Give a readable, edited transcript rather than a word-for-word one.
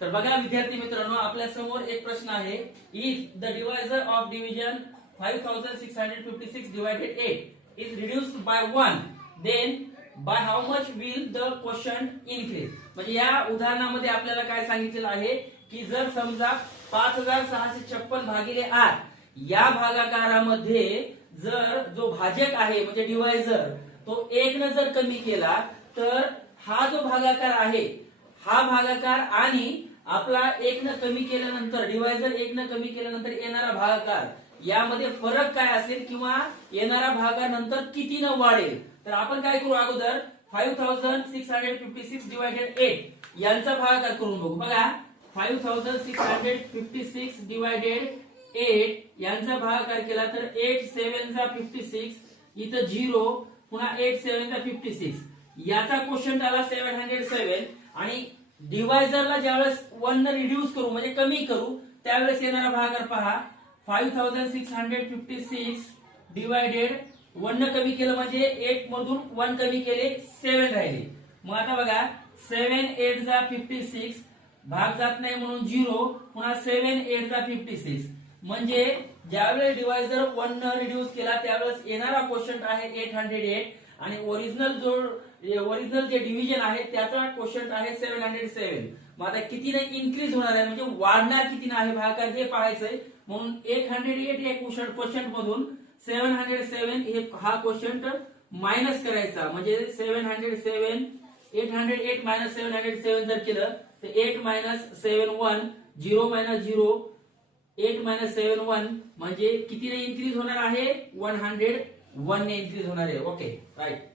तर बघा विद्यार्थी मित्रांनो, आपल्या समोर एक प्रश्न आहे. If the divisor of division 5656 divided 8 is reduced by 1, then by how much will the quotient increase. म्हणजे या उदाहरणामध्ये आपल्याला काय सांगितलेलं आहे की जर समजा 5656 भागिले 8 या भागाकारामध्ये जर जो भाजक आहे म्हणजे डिवायझर तो 1 न जर कमी केला तर हा जो भागाकार आहे हा भागाकार आणि आपला 1 न कमी केल्यानंतर डिवायझर 1 न कमी केल्यानंतर येणारा भागाकार यामध्ये फरक काय असेल किंवा येणारा भागाकार नंतर किती न वाढेल. तर आपण काय करू अगोदर 5656 डिवायडेड 8 यांचा भागाकार करून बघू. बघा 5656 डिवायडेड 8 यांचा भागाकार केला तर 8 7 जा 56 इथं 0 पुन्हा 8 7 जा 56 याचा क्वोशंट आला 707 आणि डिवायझरला ज्यावेळेस 1 न रिड्यूस करू म्हणजे कमी करू त्यावेळेस येणारा भागाकार पहा 5656 डिवायडेड 1 न कमी केलं म्हणजे 8 मधून 1 कमी केले 7 राहिले. मग आता बघा 7 8 जा 56 भाग जात नाही म्हणून 0 पुन्हा 7 8 जा 56 म्हणजे ज्यावेळेस डिवायझर 1 न रिड्यूस केला त्यावेळेस येणारा क्वोशंट आहे 808 आणि ओरिजिनल जे डिव्हिजन आहे त्याचा क्वोशंट आहे 707. मग आता कितीने इन्क्रीज होणार आहे म्हणजे वाढणार कितीने आहे भागाकार हे पाहायचंय. म्हणून 808 हे क्वोशंट मधून 707 हे हा क्वोशंट मायनस करायचा म्हणजे 707 808 मायनस 707 जर केलं तर 8 मायनस 7 1 0 मायनस 0 8 मायनस 7 1 म्हणजे कितीने इन्क्रीज होणार आहे 101 ने इन्क्रीज होणार आहे. Okay right.